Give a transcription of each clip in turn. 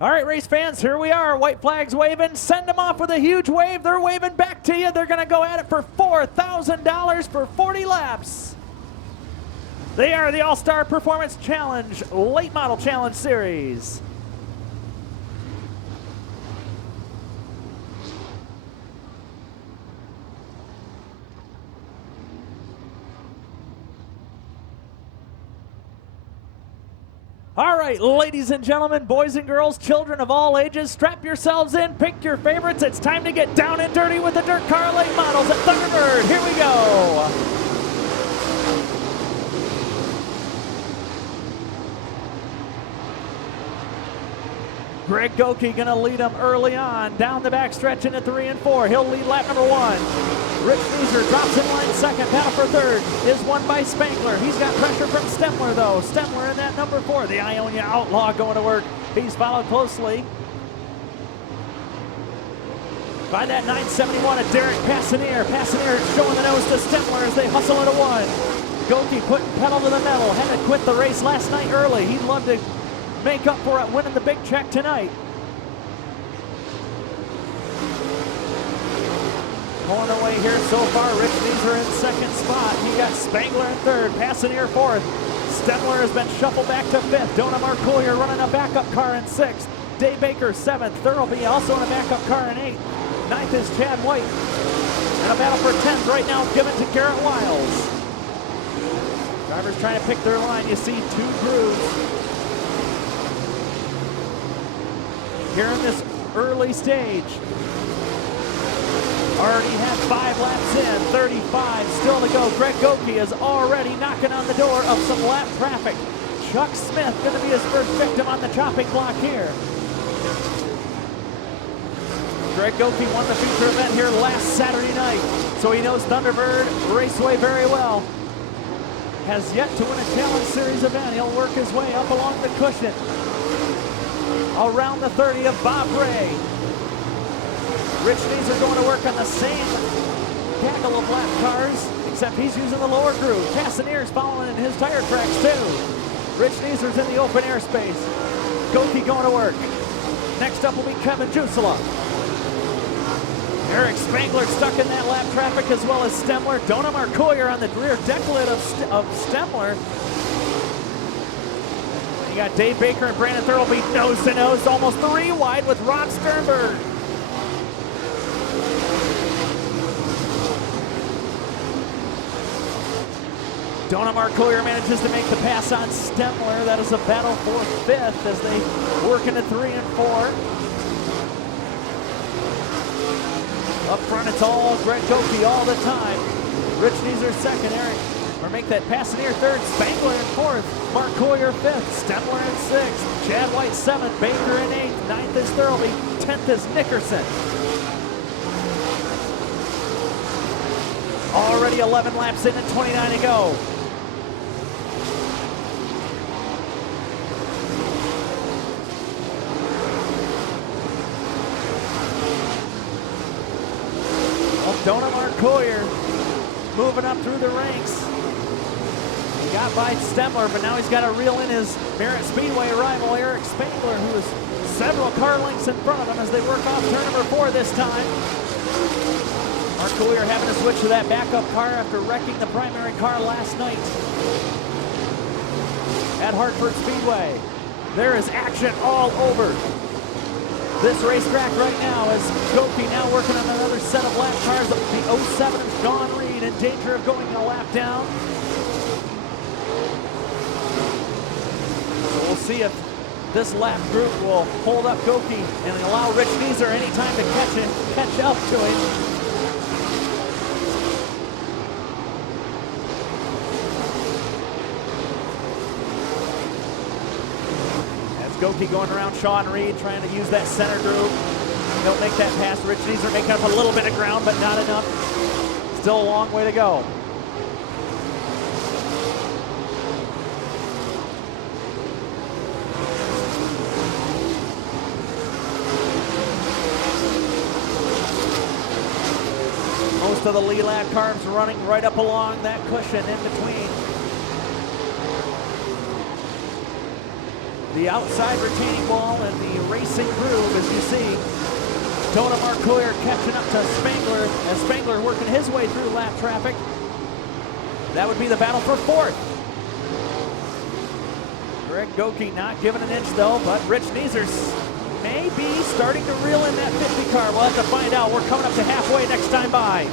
All right, race fans, here we are. White flags waving. Send them off with a huge wave. They're waving back to you. They're going to go at it for $4,000 for 40 laps. They are the All-Star Performance Challenge Late Model Challenge Series. All right, ladies and gentlemen, boys and girls, children of all ages, strap yourselves in, pick your favorites. It's time to get down and dirty with the dirt car late models at Thunderbird. Here we go. Greg Goki gonna lead them early on, down the backstretch into 3 and 4. He'll lead lap number 1. Rich Neeser drops in line second. Battle for third is won by Spangler. He's got pressure from Stemler though. Stemler in that number 4. The Ionia Outlaw going to work. He's followed closely by that 971 of Derek Passanier. Passanier showing the nose to Stemler as they hustle into 1. Goki putting pedal to the metal. Had to quit the race last night early. He'd love to make up for it winning the big check tonight. Pulling away here so far, Rich Neeser in second spot. He got Spangler in third, Passanier fourth. Stemler has been shuffled back to fifth. Dona Marcoyer running a backup car in sixth. Dave Baker seventh. Thurlby also in a backup car in eighth. Ninth is Chad White. And a battle for 10th right now given to Garrett Wiles. Drivers trying to pick their line. You see two grooves here in this early stage. Already had 5 laps in, 35 still to go. Greg Goki is already knocking on the door of some lap traffic. Chuck Smith going to be his first victim on the chopping block here. Greg Goki won the feature event here last Saturday night, so he knows Thunderbird Raceway very well. Has yet to win a Challenge Series event. He'll work his way up along the cushion. Around the 30 of Bob Ray. Rich Neeser going to work on the same gaggle of lap cars, except he's using the lower groove. Passanier's following in his tire tracks too. Rich Neeser's in the open airspace. Goki going to work. Next up will be Kevin Jusela. Eric Spangler stuck in that lap traffic as well as Stemler. Dona Marcoyer on the rear deck lid of Stemler. You got Dave Baker and Brandon Thurlby nose to nose, almost 3 wide with Ron Sternberg. Dona Marcoyer manages to make the pass on Stemler. That is a battle for 5th as they work into 3 and 4. Up front, it's all Greg Goki all the time. Rich Neeser second, or make that Passanier third, Spangler in 4th, Marcoyer 5th, Stemler in 6th, Chad White 7th, Baker in 8th, 9th is Thurlby, 10th is Nickerson. Already 11 laps in and 29 to go. Dona Marcoyer moving up through the ranks. He got by Stemler, but now he's got to reel in his Merritt Speedway rival, Eric Spangler, who is several car lengths in front of him as they work off turn number 4 this time. Marcoyer having to switch to that backup car after wrecking the primary car last night at Hartford Speedway. There is action all over this racetrack right now as Goki now working on another set of lap cars. The 07 of John Reed in danger of going a lap down. So we'll see if this lap group will hold up Goki and allow Rich Neeser any time to catch up to him. Goki going around Sean Reed, trying to use that center groove. He'll make that pass. Rich Neeser making up a little bit of ground, but not enough. Still a long way to go. Most of the lead lap cars running right up along that cushion in between the outside retaining wall and the racing Donut Marcoyer catching up to Spangler as Spangler working his way through lap traffic. That would be the battle for fourth. Greg Goki not giving an inch though, but Rich Neeser may be starting to reel in that 50 car. We'll have to find out. We're coming up to halfway next time by.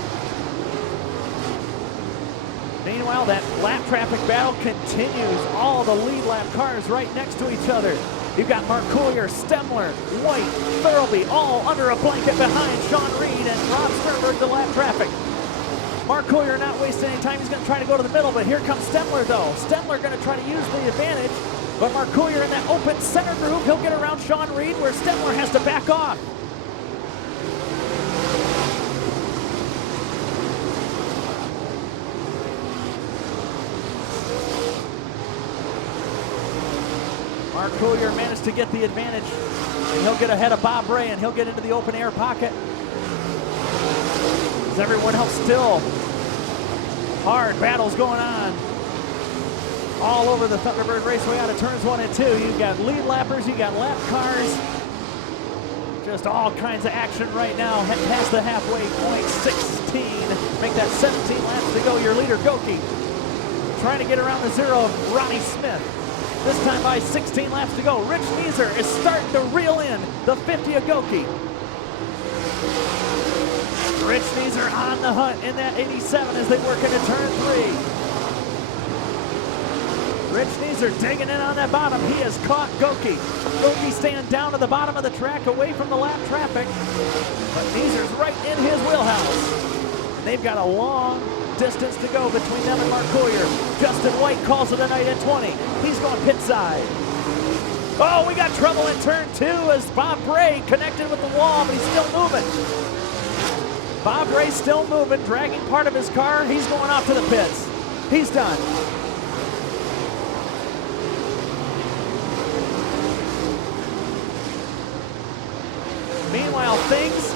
Meanwhile, that lap traffic battle continues. All the lead lap cars right next to each other. You've got Marcoyer, Stemler, White, Thurlby, all under a blanket behind Sean Reed and Rob Sternberg, the lap traffic. Marcoyer not wasting any time. He's going to try to go to the middle, but here comes Stemler, though. Stemler going to try to use the advantage, but Marcoyer in that open center groove, he'll get around Sean Reed, where Stemler has to back off. Marcoyer managed to get the advantage, and he'll get ahead of Bob Ray, and he'll get into the open air pocket. As everyone else still hard battles going on all over the Thunderbird Raceway out of turns 1 and 2. You've got lead lappers, you got lap cars, just all kinds of action right now. Head past the halfway point, 16. Make that 17 laps to go. Your leader, Goki, trying to get around the zero of Ronnie Smith. This time by 16 laps to go. Rich Neeser is starting to reel in the 50 of Goki. Rich Neeser on the hunt in that 87 as they work into turn 3. Rich Neeser digging in on that bottom. He has caught Goki. Goki staying down to the bottom of the track away from the lap traffic. But Neeser's right in his wheelhouse. And they've got a long distance to go between them and Marcoyer. Justin White calls it a night at 20. He's going pit side. Oh, we got trouble in turn 2 as Bob Bray connected with the wall, but he's still moving. Bob Ray's still moving, dragging part of his car. He's going off to the pits. He's done. Meanwhile, things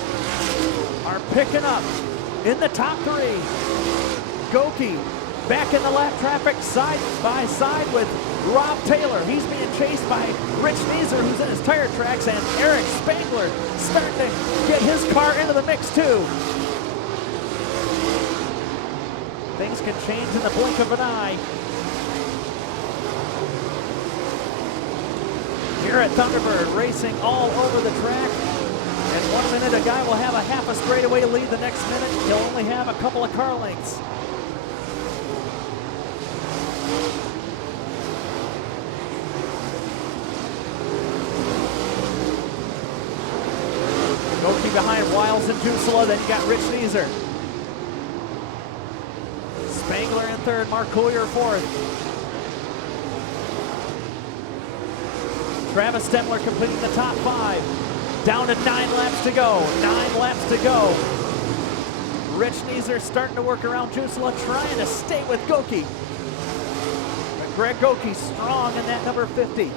are picking up in the top 3. Goki back in the lap traffic side by side with Rob Taylor. He's being chased by Rich Neeser, who's in his tire tracks, and Eric Spangler starting to get his car into the mix too. Things can change in the blink of an eye. Here at Thunderbird, racing all over the track. And 1 minute, a guy will have a half a straightaway lead. The next minute, he'll only have a couple of car lengths. Goki behind Wiles and Jusela. Then you got Rich Neeser. Spangler in third, Marcoyer fourth. Travis Stemler completing the top 5. Down to 9 laps to go. 9 laps to go. Rich Neeser starting to work around Jusela, trying to stay with Goki. But Greg Goki strong in that number 50.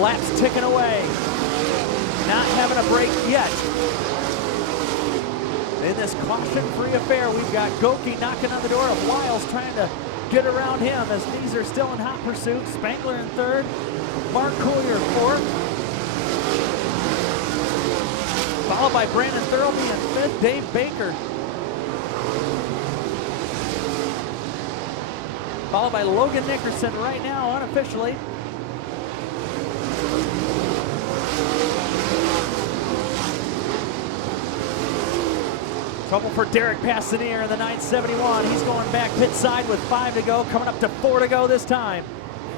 Laps ticking away. Not having a break yet. In this caution-free affair, we've got Goki knocking on the door of Wiles, trying to get around him as Neeser still in hot pursuit. Spangler in third. Marcoyer fourth. Followed by Brandon Thurlby in fifth. Dave Baker. Followed by Logan Nickerson right now, unofficially. Trouble for Derek Passanier in the 971. He's going back pit side with 5 to go, coming up to 4 to go this time.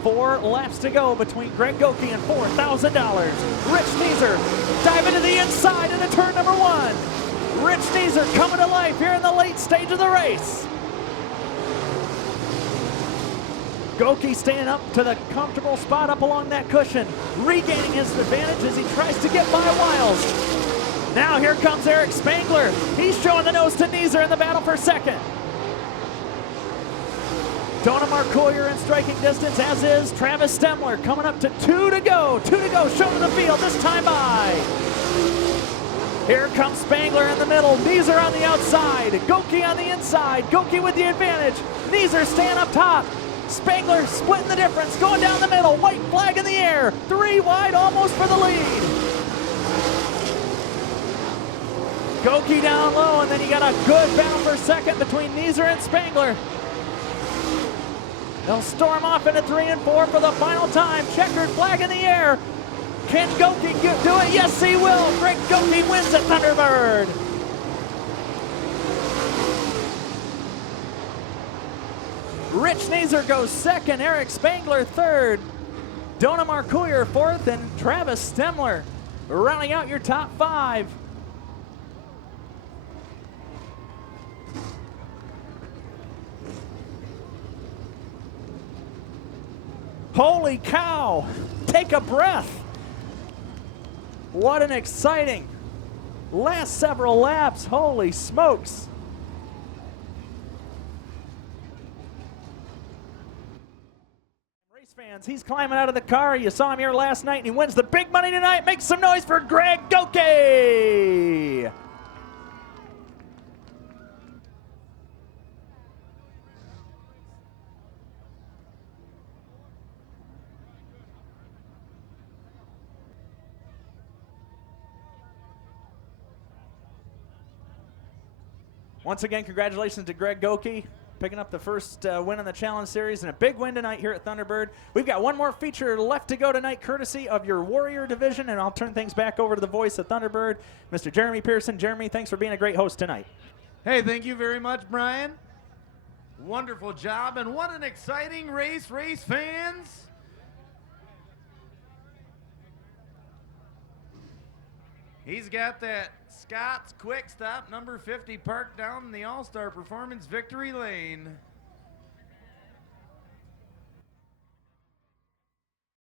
4 laps to go between Greg Goki and $4,000. Rich Neeser diving to the inside into turn number 1. Rich Neeser coming to life here in the late stage of the race. Goki staying up to the comfortable spot up along that cushion, regaining his advantage as he tries to get by Wiles. Now here comes Eric Spangler. He's showing the nose to Neeser in the battle for second. Dona Marcoyer in striking distance, as is Travis Stemler. Coming up to 2 to go. 2 to go, shown to the field, this time by. Here comes Spangler in the middle. Neeser on the outside. Goki on the inside. Goki with the advantage. Neeser staying up top. Spangler splitting the difference, going down the middle. White flag in the air. 3 wide, almost for the lead. Goki down low, and then you got a good battle for second between Neeser and Spangler. They'll storm off into 3 and 4 for the final time. Checkered flag in the air. Can Goki do it? Yes, he will. Greg Goki wins at Thunderbird. Rich Neeser goes second. Eric Spangler third. Dona Marcoyer fourth, and Travis Stemler rounding out your top 5. Holy cow! Take a breath. What an exciting last several laps. Holy smokes. Race fans, he's climbing out of the car. You saw him here last night, and he wins the big money tonight. Make some noise for Greg Goki. Once again, congratulations to Greg Goki, picking up the first win in the Challenge Series and a big win tonight here at Thunderbird. We've got one more feature left to go tonight, courtesy of your Warrior division, and I'll turn things back over to the voice of Thunderbird, Mr. Jeremy Pearson. Jeremy, thanks for being a great host tonight. Hey, thank you very much, Brian. Wonderful job, and what an exciting race fans. He's got that Scott's Quick Stop number 50 parked down in the All-Star Performance Victory Lane.